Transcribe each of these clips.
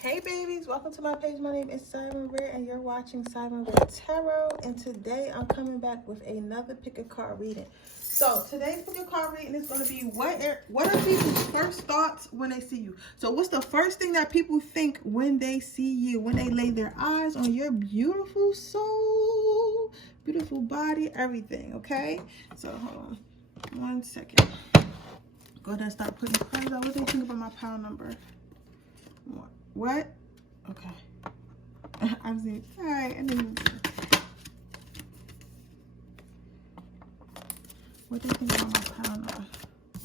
Hey babies, welcome to my page. My name is Siren Redd and you're watching Siren Redd Tarot. And today I'm coming back with another pick a card reading. So today's pick a card reading is going to be what are people's first thoughts when they see you? So what's the first thing that people think when they see you, when they lay their eyes on your beautiful soul, beautiful body, everything, okay? So hold on 1 second. Go ahead and start putting cards out. What do you think about my pile number? What? Okay. I'm saying, all right. I didn't. What do you think about my pile number?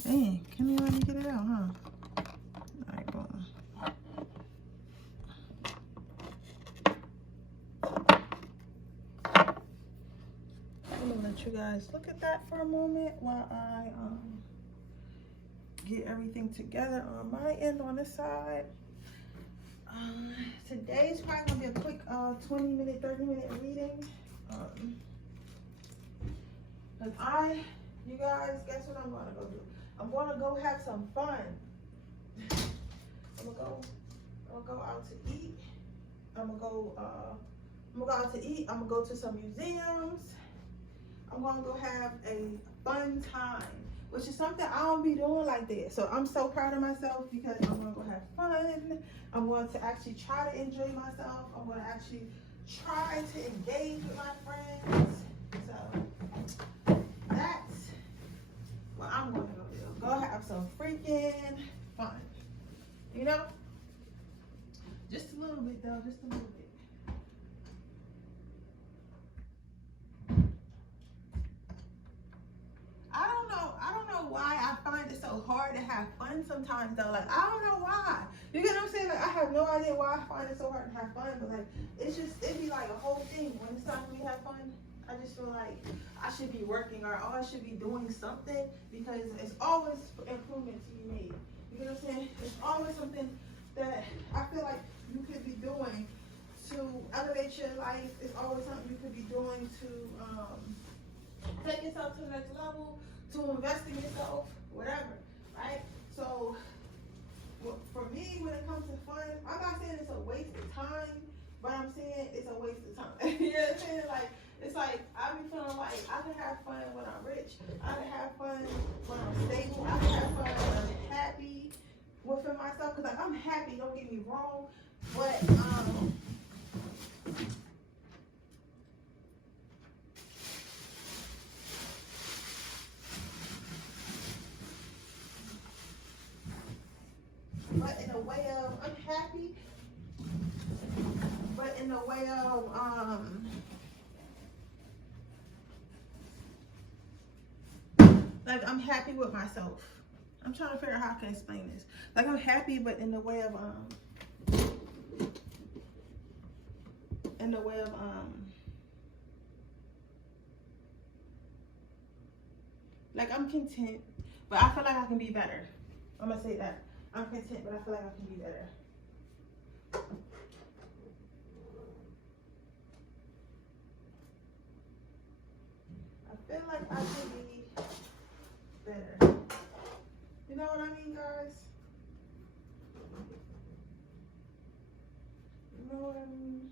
Dang, can you let me get it out, huh? All right, boom. I'm gonna let you guys look at that for a moment while I get everything together on my end on this side. Today's probably gonna be a quick 20-minute, 30-minute reading. You guys, guess what I'm gonna go do? I'm gonna go have some fun. I'm gonna go out to eat. I'm gonna go out to eat. I'm gonna go to some museums. I'm gonna go have a fun time, which is something I don't be doing like that. So I'm so proud of myself because I'm gonna go have fun. I'm going to actually try to enjoy myself. I'm going to actually try to engage with my friends. So that's what I'm going to go do. Go have some freaking fun. You know? Just a little bit though, just a little bit. I don't know why I find it so hard to have fun sometimes though. Like, I don't know why. You get what I'm saying? Like, I have no idea why I find it so hard to have fun, but like, it be like a whole thing. When it's time for me to have fun, I just feel like I should be working or I should be doing something because it's always improvement to be made. You know what I'm saying? It's always something that I feel like you could be doing to elevate your life. It's always something you could be doing to take yourself to the next level, to invest in yourself, whatever, right? So for me, when it comes to fun, I'm not saying it's a waste of time, but I'm saying it's a waste of time. You know what I'm saying? Like, it's like, I be feeling like I can have fun when I'm rich. I can have fun when I'm stable. I can have fun when I'm happy within myself. Because like, I'm happy, don't get me wrong, but in a way of I'm happy, but in a way of like I'm happy with myself. I'm trying to figure out how I can explain this. Like I'm happy, but in the way of like I'm content, but I feel like I can be better. I'm gonna say that. I'm content, but I feel like I can be better. I feel like I can be better. You know what I mean, guys? You know what I mean?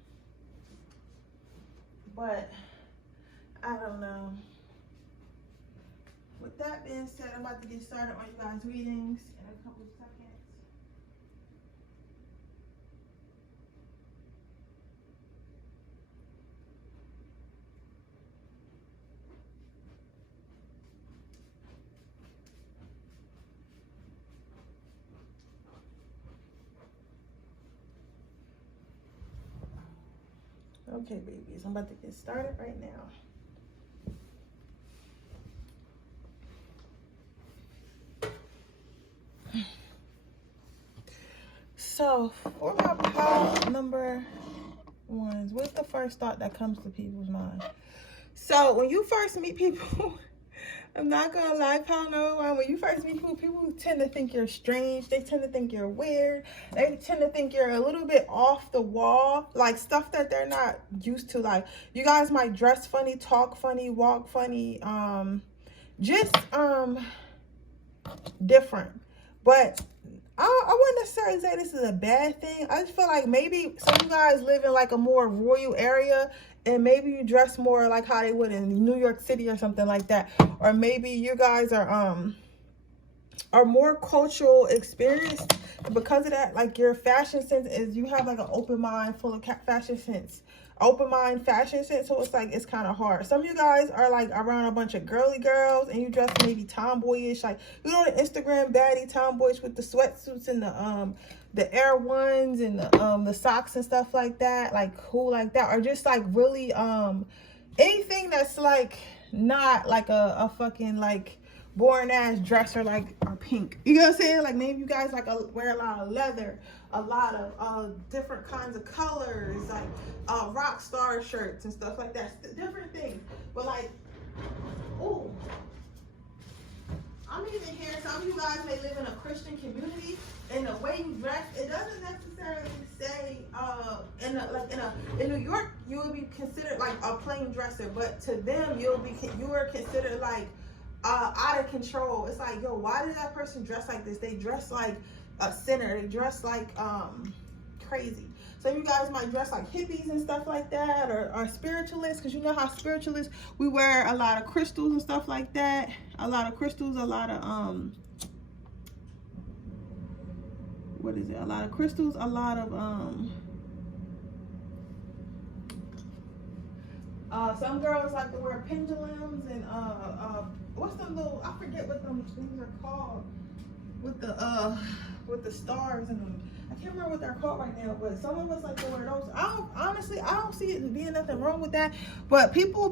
But I don't know. With that being said, I'm about to get started on you guys' readings in a couple of seconds. Okay, babies, I'm about to get started right now. So, for my pile number ones, what's the first thought that comes to people's mind? So, when you first meet people, I'm not gonna lie, pile number one, when you first meet people tend to think you're strange. They tend to think you're weird. They tend to think you're a little bit off the wall, like stuff that they're not used to. Like, you guys might dress funny, talk funny, walk funny, just different. But I wouldn't necessarily say this is a bad thing. I just feel like maybe some of you guys live in like a more royal area, and maybe you dress more like how they would in New York City or something like that. Or maybe you guys are more cultural experienced. Because of that, like your fashion sense is, you have like an open mind full of fashion sense. So it's like, it's kind of hard. Some of you guys are like around a bunch of girly girls and you dress maybe tomboyish, like, you know, the Instagram baddie tomboyish with the sweatsuits and the Air Ones and the socks and stuff like that, like cool like that, or just like really anything that's like not like a fucking like boring ass dress, or like or pink, you know what I'm saying? Like maybe you guys like wear a lot of leather, a lot of different kinds of colors, like rock star shirts and stuff like that, different things. But like, oh, I'm even hearing some of you guys may live in a Christian community, and the way you dress, it doesn't necessarily say in New York you would be considered like a plain dresser, but to them you are considered like out of control. It's like, yo, why did that person dress like this? They dress like a sinner. They dress like crazy. Some of you guys might dress like hippies and stuff like that, or spiritualists, because you know how spiritualists, we wear a lot of crystals and stuff like that. A lot of crystals, a lot of what is it? A lot of crystals, a lot of some girls like to wear pendulums and what's the little, I forget what them things are called, with the stars in them. I can't remember what they're called right now, but some of us like to wear those. Honestly, I don't see it being nothing wrong with that, but people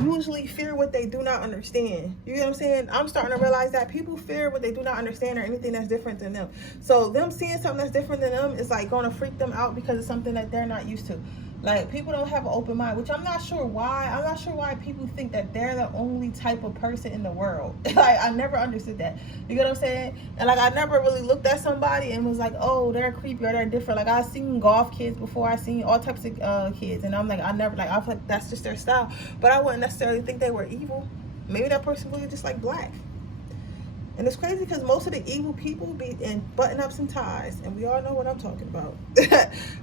usually fear what they do not understand. You know what I'm saying? I'm starting to realize that people fear what they do not understand, or anything that's different than them. So them seeing something that's different than them is like going to freak them out, because it's something that they're not used to. Like, people don't have an open mind, which I'm not sure why. I'm not sure why people think that they're the only type of person in the world. Like, I never understood that. You get what I'm saying? And like, I never really looked at somebody and was like, oh, they're creepy or they're different. Like, I've seen golf kids before. I've seen all types of kids. And I'm like, I feel like that's just their style. But I wouldn't necessarily think they were evil. Maybe that person really just like black. And it's crazy because most of the evil people be in button-ups and ties. And we all know what I'm talking about.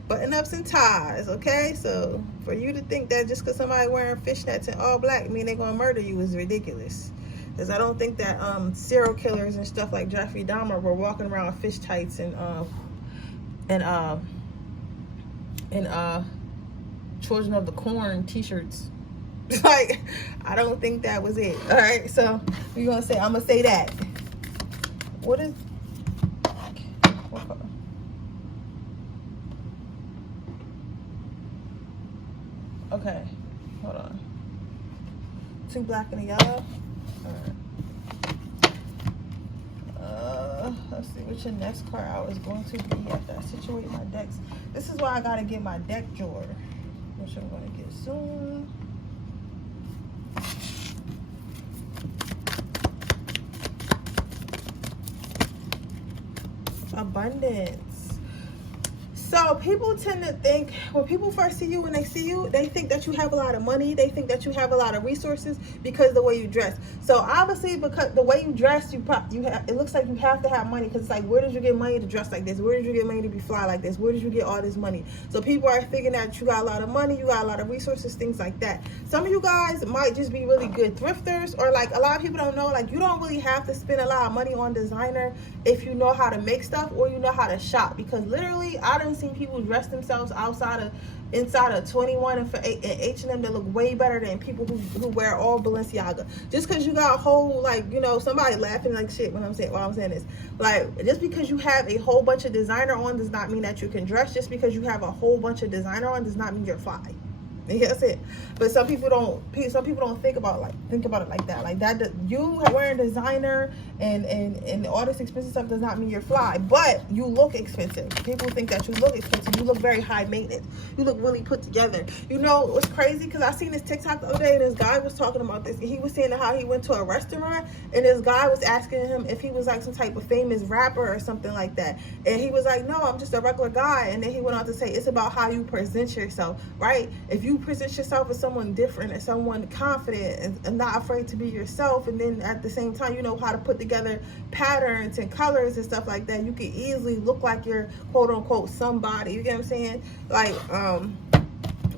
Button-ups and ties, okay? So for you to think that just because somebody wearing fishnets and all black mean they're going to murder you is ridiculous. Because I don't think that serial killers and stuff like Jeffrey Dahmer were walking around with fish tights and Children of the Corn t-shirts. Like, I don't think that was it. All right, so I'm going to say that. What is, okay, hold on. 2 black and a yellow. All right. Let's see which your next card I was going to be after I situate my decks. This is why I gotta get my deck drawer, which I'm gonna get soon. Abundance. So people tend to think, when people first see you, when they see you, they think that you have a lot of money. They think that you have a lot of resources because of the way you dress. So obviously, because the way you dress, it looks like you have to have money, because it's like, where did you get money to dress like this? Where did you get money to be fly like this? Where did you get all this money? So people are thinking that you got a lot of money, you got a lot of resources, things like that. Some of you guys might just be really good thrifters, or like a lot of people don't know, like you don't really have to spend a lot of money on designer if you know how to make stuff or you know how to shop. Because literally, I done seen people dress themselves inside of 21 and H&M that look way better than people who wear all Balenciaga. Just because you got a whole, like, you know, somebody laughing like shit when I'm saying this. Like, just because you have a whole bunch of designer on does not mean that you can dress. Just because you have a whole bunch of designer on does not mean you're fly. That's it. But some people don't think about it like that. Like that, you wearing designer and all this expensive stuff does not mean you're fly, but you look expensive. People think that you look expensive. You look very high maintenance. You look really put together. You know what's crazy? Because I seen this TikTok the other day, and this guy was talking about this. And he was saying how he went to a restaurant, and this guy was asking him if he was like some type of famous rapper or something like that. And he was like, no, I'm just a regular guy. And then he went on to say, it's about how you present yourself, right? If you you present yourself as someone different, as someone confident and not afraid to be yourself, and then at the same time you know how to put together patterns and colors and stuff like that, you can easily look like you're quote unquote somebody. You get what I'm saying? Like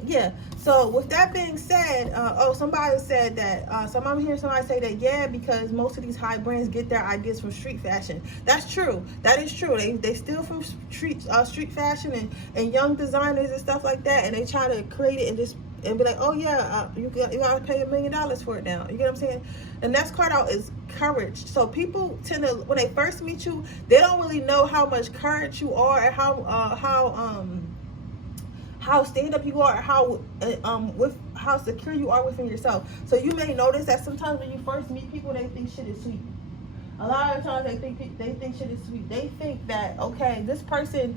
yeah. So with that being said, somebody said that, so I'm hearing somebody say that, yeah, because most of these high brands get their ideas from street fashion. That's true. That is true. They steal from street fashion and young designers and stuff like that, and they try to create it and be like, oh yeah, you gotta pay $1 million for it now. You get what I'm saying? The next card out is courage. So people tend to, when they first meet you, they don't really know how much courage you are and how stand up you are, how secure you are within yourself. So you may notice that sometimes when you first meet people, they think shit is sweet. A lot of times they think shit is sweet. They think that, okay, this person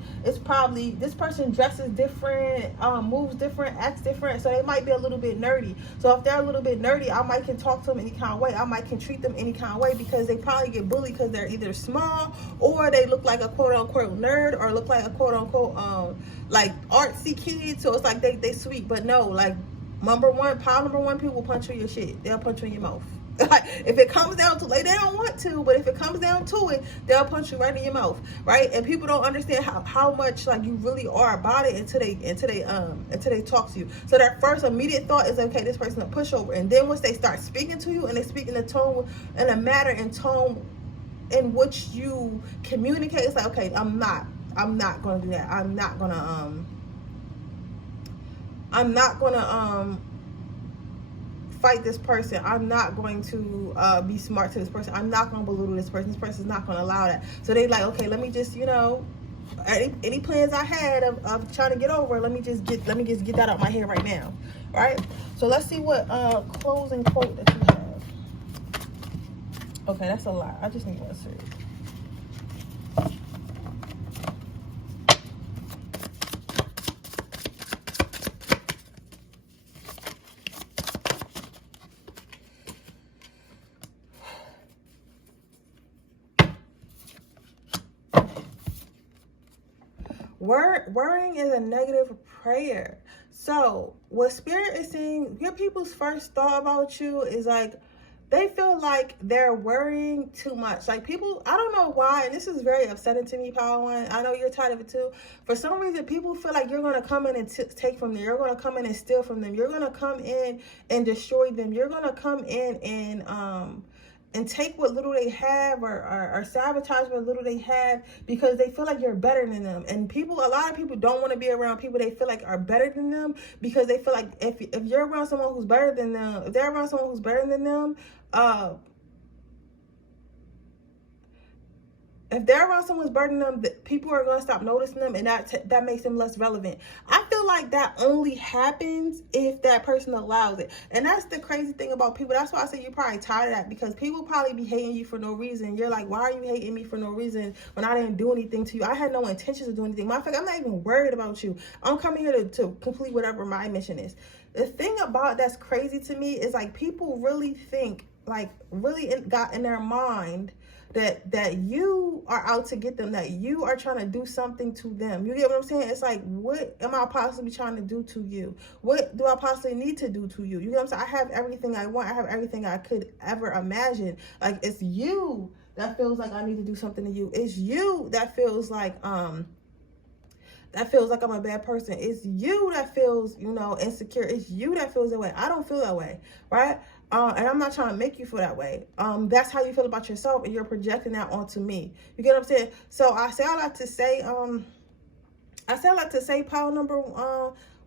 dresses different, moves different, acts different, so they might be a little bit nerdy. So if they're a little bit nerdy, I can talk to them any kind of way. I can treat them any kind of way, because they probably get bullied because they're either small, or they look like a quote unquote nerd, or look like a quote unquote like artsy kid. So it's like they sweet, but no, like pile number one, people will punch you in your shit. They'll punch you in your mouth. Like, if it comes down to, like, they don't want to, but if it comes down to it, they'll punch you right in your mouth, right? And people don't understand how much like you really are about it until they talk to you. So their first immediate thought is, okay, this person's a pushover. And then once they start speaking to you and they speak in a tone and a manner and tone in which you communicate, it's like, okay, I'm not gonna do that. I'm not gonna fight this person. I'm not going to be smart to this person. I'm not going to belittle this person. This person's not going to allow that. So they like, okay, let me just, you know, any plans I had of trying to get over, let me just get that out my head right now. All right. So let's see what closing quote that you have. Okay, that's a lot. I just need one series. Worrying is a negative prayer. So what Spirit is saying, your people's first thought about you is like, they feel like they're worrying too much. Like people, I don't know why, and this is very upsetting to me, Power One. I know you're tired of it too. For some reason, people feel like you're going to come in and take from them. You're going to come in and steal from them. You're going to come in and destroy them. You're going to come in and take what little they have, or sabotage what little they have, because they feel like you're better than them. And a lot of people don't want to be around people they feel like are better than them, because they feel like if you're around someone who's better than them, if they're around someone who's better than them, if they're around someone's better than them, people are going to stop noticing them, and that makes them less relevant. I feel like that only happens if that person allows it. And that's the crazy thing about people. That's why I say you're probably tired of that, because people probably be hating you for no reason. You're like, why are you hating me for no reason when I didn't do anything to you? I had no intentions of doing anything. Matter of fact, I'm not even worried about you. I'm coming here to complete whatever my mission is. The thing about that's crazy to me is like people really think, like really got in their mind that you are out to get them, that you are trying to do something to them. You get what I'm saying? It's like, what am I possibly trying to do to you? What do I possibly need to do to you? You get what I'm saying? I have everything I want. I have everything I could ever imagine. Like, it's you that feels like I need to do something to you. It's you that feels like I'm a bad person. It's you that feels, you know, insecure. It's you that feels that way. I don't feel that way, right? And I'm not trying to make you feel that way. That's how you feel about yourself, and you're projecting that onto me. You get what I'm saying? So I like to say, power number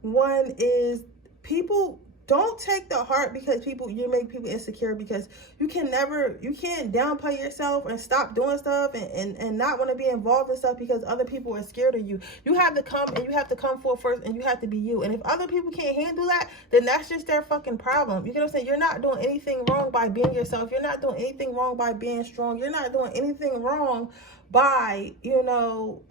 one is, people don't take the heart because you make people insecure, because you can't downplay yourself and stop doing stuff and not want to be involved in stuff because other people are scared of you. You have to come forward first, and you have to be you. And if other people can't handle that, then that's just their fucking problem. You get what I'm saying? You're not doing anything wrong by being yourself. You're not doing anything wrong by being strong. You're not doing anything wrong by, you know,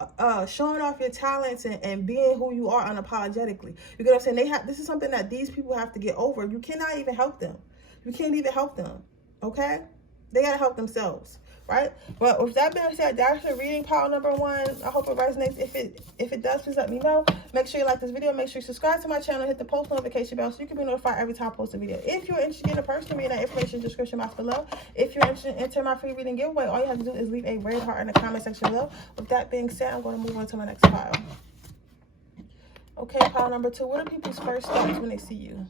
showing off your talents and being who you are unapologetically. You get what I'm saying? This is something that these people have to get over. You cannot even help them. You can't even help them, okay? They got to help themselves. right? But with that being said, that's the reading pile number 1. I hope it resonates. If it does, please let me know. Make sure you like this video. Make sure you subscribe to my channel. Hit the post notification bell so you can be notified every time I post a video. If you're interested in a personal reading, that information in the description box below. If you're interested in entering my free reading giveaway, all you have to do is leave a red heart in the comment section below. With that being said, I'm going to move on to my next pile. Okay, pile number 2. What are people's first thoughts when they see you?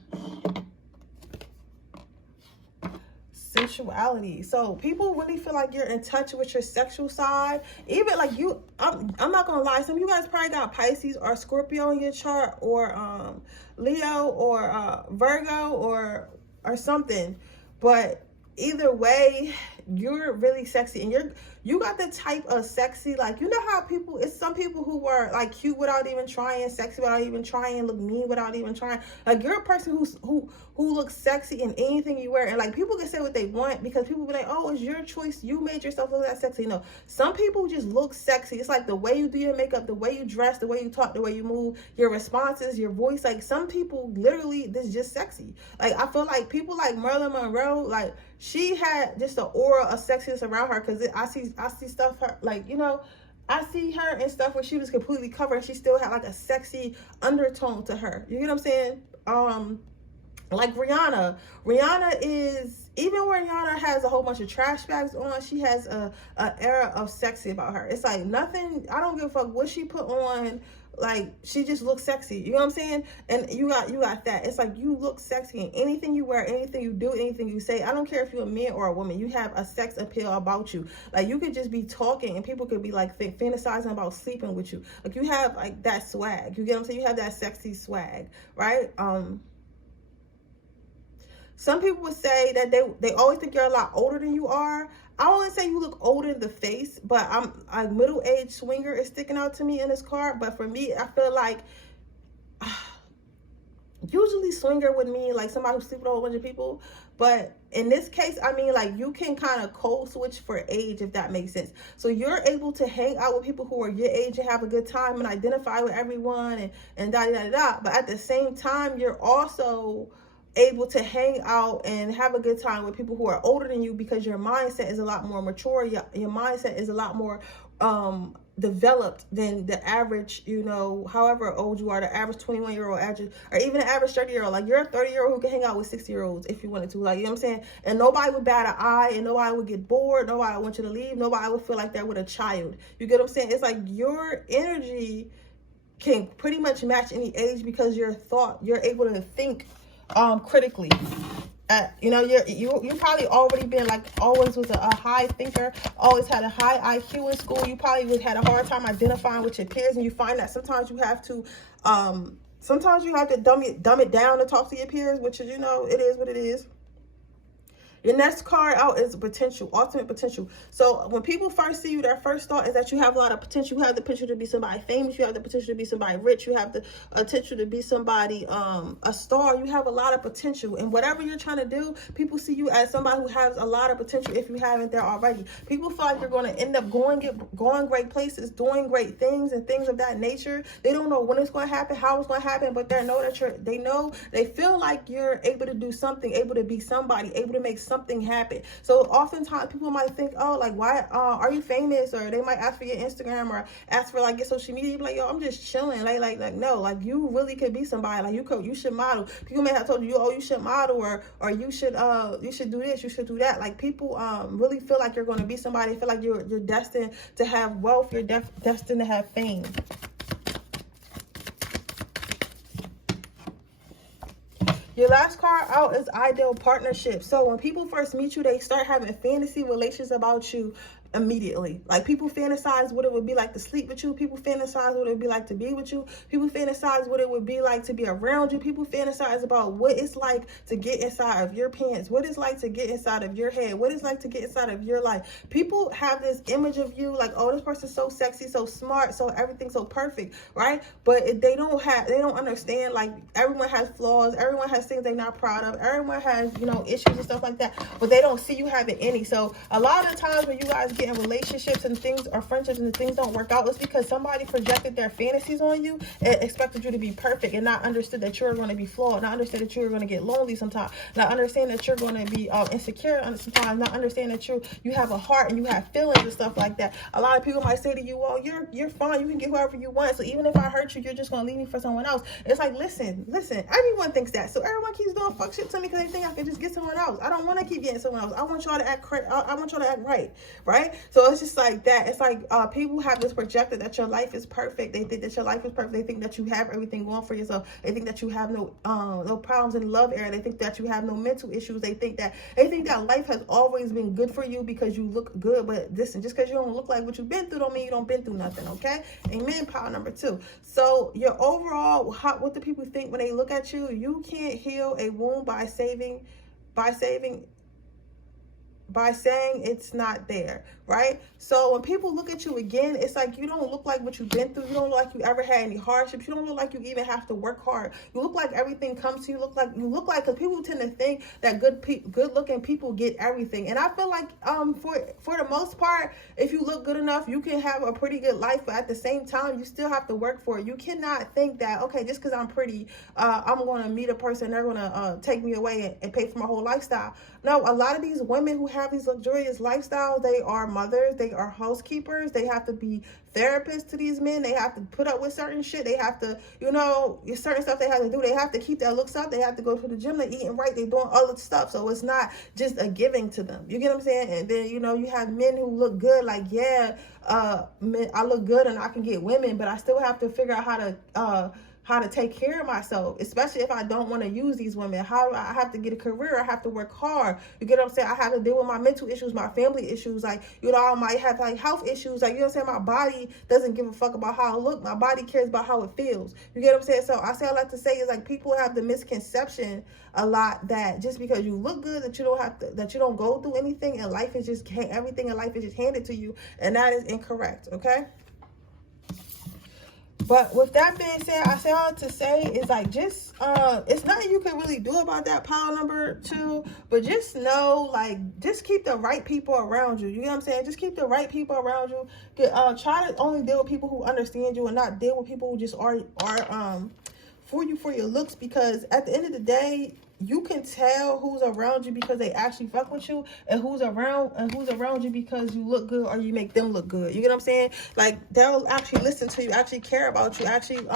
Sensuality. So people really feel like you're in touch with your sexual side. Even like you, I'm not gonna lie, some of you guys probably got Pisces or Scorpio in your chart, or Leo or Virgo or something. But either way, you're really sexy, and you got the type of sexy, like, you know how people, it's some people who are like cute without even trying, sexy without even trying, look mean without even trying. Like, you're a person who looks sexy in anything you wear. And like, people can say what they want because people be like, oh, it's your choice, you made yourself look that sexy. No, some people just look sexy. It's like the way you do your makeup, the way you dress, the way you talk, the way you move, your responses, your voice. Like, some people literally, this is just sexy. Like, I feel like people like Marilyn Monroe, like, she had just an aura of sexiness around her, because I see stuff, her, like, you know, I see her and stuff where she was completely covered and she still had like a sexy undertone to her. You get what I'm saying? Like Rihanna is, even where Rihanna has a whole bunch of trash bags on, she has a era of sexy about her. It's like nothing, I don't give a fuck what she put on. Like, she just looks sexy. You know what I'm saying? And you got that. It's like, you look sexy in anything you wear, anything you do, anything you say. I don't care if you're a man or a woman. You have a sex appeal about you. Like, you could just be talking and people could be like fantasizing about sleeping with you. Like, you have like that swag. You get what I'm saying? You have that sexy swag, right? Some people would say that they always think you're a lot older than you are. I wouldn't say you look older in the face, but I'm a middle-aged swinger is sticking out to me in this card. But for me, I feel like usually swinger would mean like somebody who's sleeping with a whole bunch of people. But in this case, I mean, like, you can kind of code switch for age, if that makes sense. So you're able to hang out with people who are your age and have a good time and identify with everyone and da-da-da-da. But at the same time, you're also able to hang out and have a good time with people who are older than you, because your mindset is a lot more mature. Your mindset is a lot more developed than the average, you know, however old you are, the average 21-year-old, or even the average 30-year-old. Like, you're a 30-year-old who can hang out with 60-year-olds if you wanted to. Like, you know what I'm saying? And nobody would bat an eye, and nobody would get bored, nobody would want you to leave, nobody would feel like that with a child. You get what I'm saying? It's like your energy can pretty much match any age, because you're able to think critically. You know, you probably already been like, always was a high thinker, always had a high IQ in school. You probably would had a hard time identifying with your peers, and you find that sometimes you have to dumb it down to talk to your peers, which is, you know, it is what it is. Your next card out is potential, ultimate potential. So when people first see you, their first thought is that you have a lot of potential. You have the potential to be somebody famous. You have the potential to be somebody rich. You have the potential to be somebody, a star. You have a lot of potential. And whatever you're trying to do, people see you as somebody who has a lot of potential if you haven't there already. People feel like you're going to end up going great places, doing great things and things of that nature. They don't know when it's going to happen, how it's going to happen, but they feel like you're able to do something, able to be somebody, able to make something happen. So oftentimes people might think, oh, like, why are you famous? Or they might ask for your Instagram or ask for like your social media. You be like, yo, I'm just chilling. Like no, like, you really could be somebody. Like, you should model. People may have told you, oh, you should model, or you should do this, you should do that. Like, people really feel like you're going to be somebody. Feel like you're destined to have wealth. You're destined to have fame. Your last card out is ideal partnership. So when people first meet you, they start having fantasy relations about you immediately. Like, people fantasize what it would be like to sleep with you. People fantasize what it would be like to be with you. People fantasize what it would be like to be around you. People fantasize about what it's like to get inside of your pants, what it's like to get inside of your head, what it's like to get inside of your life. People have this image of you like, oh, this person's so sexy, so smart, so everything's so perfect, right? But they don't understand, like, everyone has flaws, everyone has things they're not proud of, everyone has, you know, issues and stuff like that, but they don't see you having any. So a lot of the times when you guys get see in relationships and things or friendships and things don't work out, it's because somebody projected their fantasies on you and expected you to be perfect and not understood that you're going to be flawed, not understood that you're going to get lonely sometimes, not understand that you're going to be insecure sometimes, not understand that you have a heart and you have feelings and stuff like that. A lot of people might say to you, well, you're fine, you can get whoever you want, so even if I hurt you, you're just going to leave me for someone else. It's like, listen, everyone thinks that, so everyone keeps doing fuck shit to me because they think I can just get someone else. I don't want to keep getting someone else. I want y'all to act I want y'all to act right? So it's just like that. It's like people have this projected that your life is perfect. They think that your life is perfect. They think that you have everything going for yourself. They think that you have no problems in the love area. They think that you have no mental issues. They think that life has always been good for you because you look good. But listen, just because you don't look like what you've been through don't mean you don't been through nothing, okay? Amen. Power number 2. So your overall, what do people think when they look at you? You can't heal a wound by saying it's not there, right? So when people look at you again, it's like you don't look like what you've been through. You don't look like you ever had any hardships. You don't look like you even have to work hard. You look like everything comes to you. You look like because people tend to think that good looking people get everything. And I feel like for the most part, if you look good enough, you can have a pretty good life. But at the same time, you still have to work for it. You cannot think that, okay, just because I'm pretty, I'm going to meet a person, they're going to take me away and pay for my whole lifestyle. No, a lot of these women who have these luxurious lifestyles, they are mothers, they are housekeepers, they have to be therapists to these men, they have to put up with certain shit, they have to, certain stuff they have to do, they have to keep their looks up, they have to go to the gym, they're eating right, they're doing all the stuff, so it's not just a giving to them, you get what I'm saying? And then, you have men who look good, like, yeah, I look good and I can get women, but I still have to figure out how to take care of myself, especially if I don't want to use these women. How I have to get a career, I have to work hard. You get what I'm saying? I have to deal with my mental issues, my family issues. Like, I might have like health issues. Like, you know what I'm saying? My body doesn't give a fuck about how I look. My body cares about how it feels. You get what I'm saying? So I say all that to say is like people have the misconception a lot that just because you look good that you don't go through anything and life is just everything in life is just handed to you, and that is incorrect. Okay. But with that being said, I say all to say is like just it's nothing you can really do about that power number 2, but just know, like, just keep the right people around you. You know what I'm saying? Just keep the right people around you. Try to only deal with people who understand you and not deal with people who just are for you for your looks, because at the end of the day, you can tell who's around you because they actually fuck with you, and who's around you because you look good or you make them look good. You get what I'm saying? Like, they'll actually listen to you, actually care about you, actually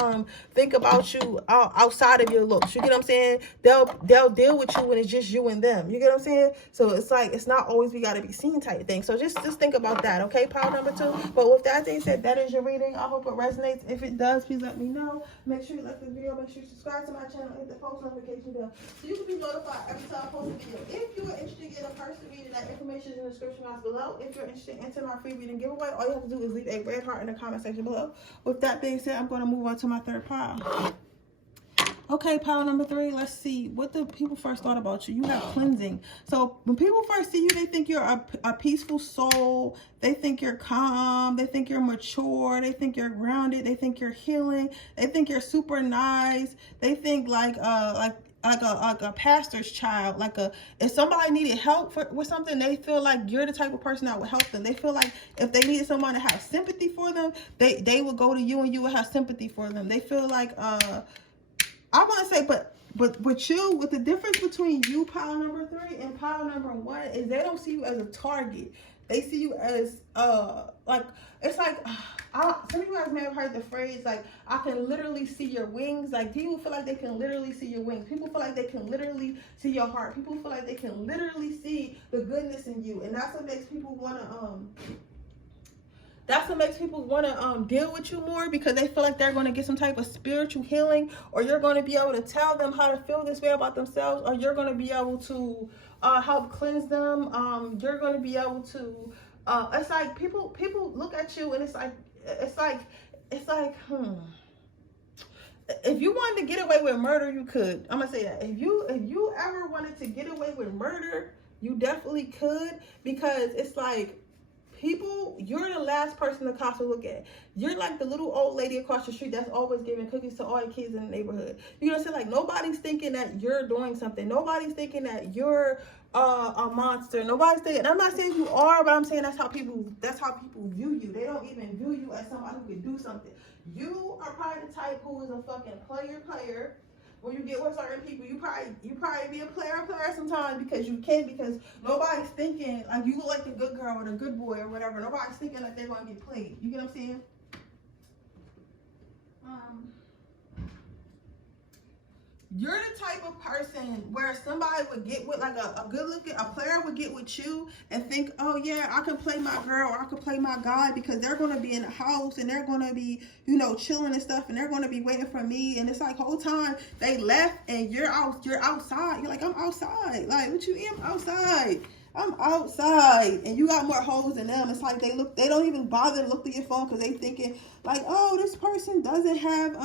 think about you outside of your looks. You get what I'm saying? They'll deal with you when it's just you and them. You get what I'm saying? So it's like, it's not always we gotta be seen type thing. So just think about that, okay? Power number 2. But with that being said, that is your reading. I hope it resonates. If it does, please let me know. Make sure you like the video. Make sure you subscribe to my channel. Hit the post notification bell so you can be notified every time I post a video. If you are interested in a person reading, that information is in the description box below. If you're interested in entering our free reading giveaway, all you have to do is leave a red heart in the comment section below. With that being said, I'm going to move on to my third pile. Okay, pile number 3. Let's see what the people first thought about you. You have cleansing. So when people first see you, they think you're a peaceful soul. They think you're calm. They think you're mature. They think you're grounded. They think you're healing. They think you're super nice. They think like a pastor's child. If somebody needed help with something, they feel like you're the type of person that would help them. They feel like if they needed someone to have sympathy for them, they would go to you and you would have sympathy for them. They feel like I want to say, but with the difference between you, pile number 3, and pile number 1 is they don't see you as a target. They see you as it's like some of you guys may have heard the phrase like, I can literally see your wings. Like, people feel like they can literally see your wings. People feel like they can literally see your heart. People feel like they can literally see the goodness in you, and that's what makes people want to deal with you more, because they feel like they're going to get some type of spiritual healing, or you're going to be able to tell them how to feel this way about themselves, or you're going to be able to help cleanse them. You're going to be able to it's like people look at you and it's like if you wanted to get away with murder, you could. I'm gonna say that if you ever wanted to get away with murder, you definitely could, because it's like people, you're the last person the cops will look at. You're like the little old lady across the street that's always giving cookies to all the kids in the neighborhood. You know what I'm saying? Like, nobody's thinking that you're doing something. Nobody's thinking that you're a monster. Nobody's thinking, I'm not saying you are, but I'm saying that's how people view you. They don't even view you as somebody who can do something. You are probably the type who is a fucking player. When you get with certain people, you probably be a player sometimes because nobody's thinking like you look like the good girl or the good boy or whatever. Nobody's thinking like they're gonna get played. You get what I'm saying? You're the type of person where somebody would get with, like a player would get with you and think, oh yeah, I can play my girl or I can play my guy because they're going to be in the house and they're going to be, you know, chilling and stuff and they're going to be waiting for me. And it's like whole time they left and you're outside. You're like, I'm outside. Like, what you mean I'm outside? I'm outside and you got more hoes than them. It's like they don't even bother to look through your phone because they thinking like, oh, this person doesn't have,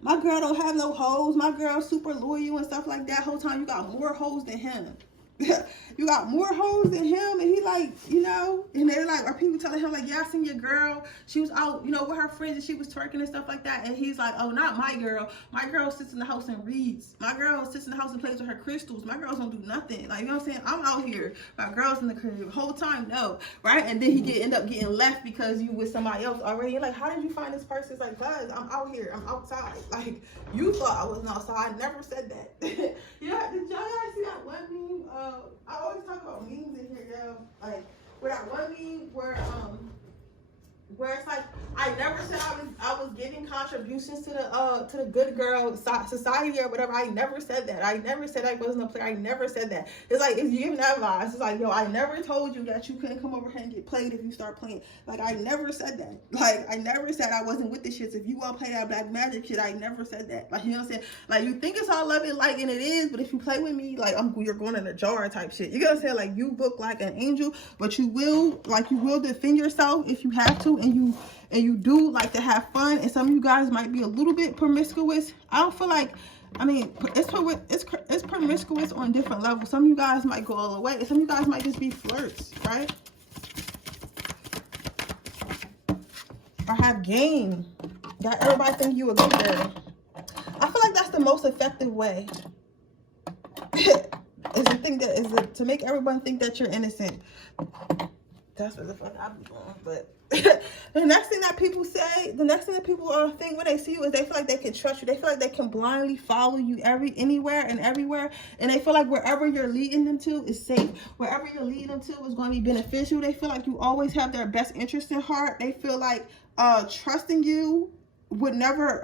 my girl don't have no hoes. My girl's super loyal and stuff like that. Whole time you got more hoes than him. You got more hoes than him, and he like, you know, and they're like, are people telling him like, yeah, I seen your girl, she was out, you know, with her friends and she was twerking and stuff like that, and he's like, oh, not my girl. My girl sits in the house and reads. My girl sits in the house and plays with her crystals. My girls don't do nothing. Like, you know what I'm saying? I'm out here. My girl's in the crib the whole time, no, right? And then he end up getting left because you with somebody else already. You're like, how did you find this person? It's like, guys, I'm out here. I'm outside. Like, you thought I wasn't outside. I never said that. Yeah, did y'all guys see that one meme? I always talk about memes in here, yo. Like, with that one meme where it's like, I never said I was giving contributions to the good girl society or whatever. I never said that. I never said I wasn't a player. I never said that. It's like, it's giving that vibe. It's like, yo, I never told you that you couldn't come over here and get played if you start playing. Like, I never said that. Like, I never said I wasn't with the shits. If you want to play that black magic shit, I never said that. Like, you know what I'm saying? Like, you think it's all love and light, and it is, but if you play with me, like, you're going in a jar type shit. You know what I'm saying? Like, you look like an angel, but you will defend yourself if you have to, and you do like to have fun, and some of you guys might be a little bit promiscuous. I don't feel like, I mean, it's promiscuous on different levels. Some of you guys might go all the way, and some of you guys might just be flirts, right? Or have game. Got everybody think you a good girl. I feel like that's the most effective way. To make everyone think that you're innocent. That's what the fuck I be doing, but the next thing that people say, the next thing that people think when they see you is they feel like they can trust you. They feel like they can blindly follow you anywhere and everywhere, and they feel like wherever you're leading them to is safe. Wherever you're leading them to is going to be beneficial. They feel like you always have their best interest in heart. They feel like trusting you would never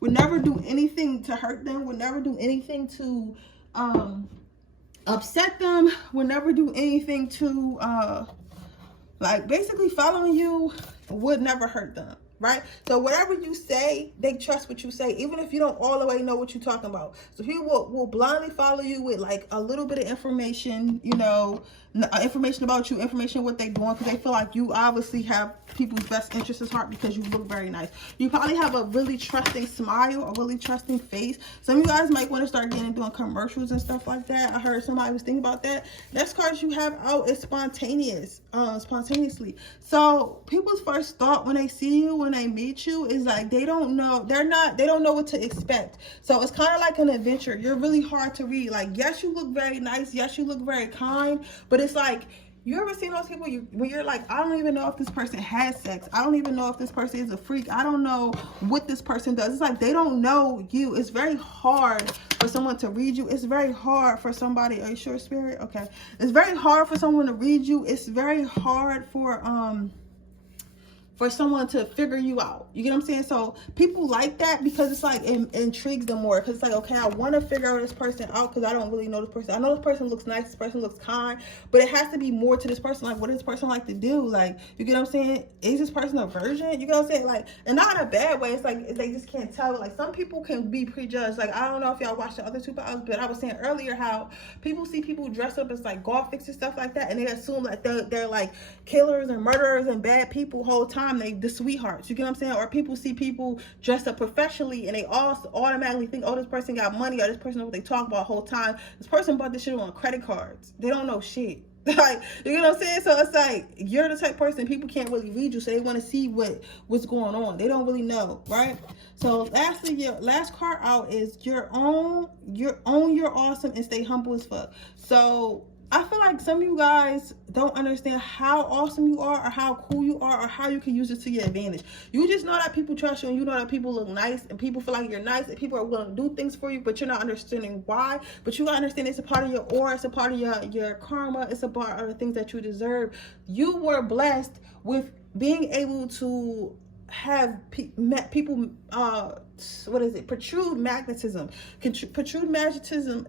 do anything to hurt them. Would never do anything to upset them. Would never do anything to like, basically following you would never hurt them, right? So whatever you say, they trust what you say, even if you don't all the way know what you're talking about. So he will blindly follow you with like a little bit of information, you know, information about you, information what they're doing, because they feel like you obviously have people's best interests at heart because you look very nice. You probably have a really trusting smile, a really trusting face. Some of you guys might want to start doing commercials and stuff like that. I heard somebody was thinking about that. That's cards you have out is spontaneously. So people's first thought when they see you, when they meet you, is like they don't know what to expect. So it's kind of like an adventure. You're really hard to read. Like, yes, you look very nice, yes, you look very kind, but it's like, you ever seen those people when you're like, I don't even know if this person has sex. I don't even know if this person is a freak. I don't know what this person does. It's like they don't know you. It's very hard for someone to read you. It's very hard for somebody. Are you sure, Spirit? Okay. It's very hard for someone to read you. It's very hard for someone to figure you out. You get what I'm saying? So people like that because it's like it intrigues them more, because it's like, okay, I want to figure out this person out because I don't really know this person. I know this person looks nice, this person looks kind, but it has to be more to this person. Like, what does this person like to do? Like, you get what I'm saying? Is this person a virgin? You get what I'm saying? Like, and not in a bad way. It's like they just can't tell. Like, some people can be prejudged. Like, I don't know if y'all watched the other 2 hours, but I was saying earlier how people see people dress up as like golfics and stuff like that, and they assume that they're like killers and murderers and bad people whole time. They the sweethearts, you get what I'm saying? Or people see people dressed up professionally and they all automatically think, oh, this person got money, or this person knows what they talk about the whole time. This person bought this shit on credit cards. They don't know shit. Like, you know what I'm saying? So it's like, you're the type of person people can't really read you, so they want to see what's going on. They don't really know, right? So lastly, your last card out is you're awesome and stay humble as fuck. So I feel like some of you guys don't understand how awesome you are, or how cool you are, or how you can use it to your advantage. You just know that people trust you, and you know that people look nice, and people feel like you're nice, and people are willing to do things for you, but you're not understanding why. But you gotta understand it's a part of your aura, it's a part of your karma, it's a part of the things that you deserve. You were blessed with being able to have people protrude magnetism,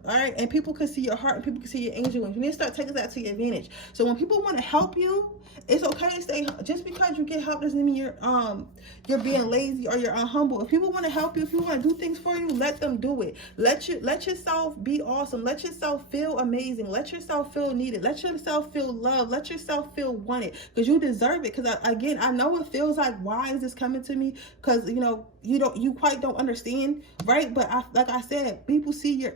all right? And people can see your heart, and people can see your angel wings. You need to start taking that to your advantage. So when people want to help you, it's okay to stay. Just because you get help doesn't mean you're being lazy or you're unhumble. If people want to help you, if you want to do things for you, let them do it. Let yourself be awesome. Let yourself feel amazing. Let yourself feel needed. Let yourself feel loved. Let yourself feel wanted, because you deserve it. Because I know it feels like, why is this coming to me? Because you quite don't understand, right? But like I said, people see your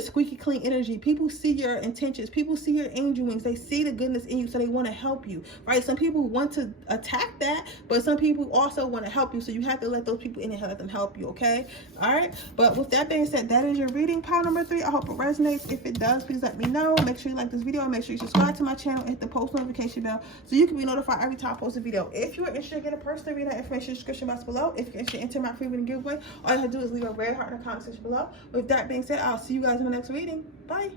squeaky clean energy. People see your intentions. People see your angel wings. They see the goodness in you, so they want to help you, right? Some people want to attack that, but some people also want to help you. So you have to let those people in and let them help you, okay? All right. But with that being said, that is your reading, pile number 3. I hope it resonates. If it does, please let me know. Make sure you like this video. Make sure you subscribe to my channel and hit the post notification bell so you can be notified every time I post a video. If you're interested in getting a personal reading, that information in the description box below. If you're interested in entering my free reading giveaway, all you have to do is leave a red heart in the comment section below. With that being said, I'll see you guys in the next reading. Bye.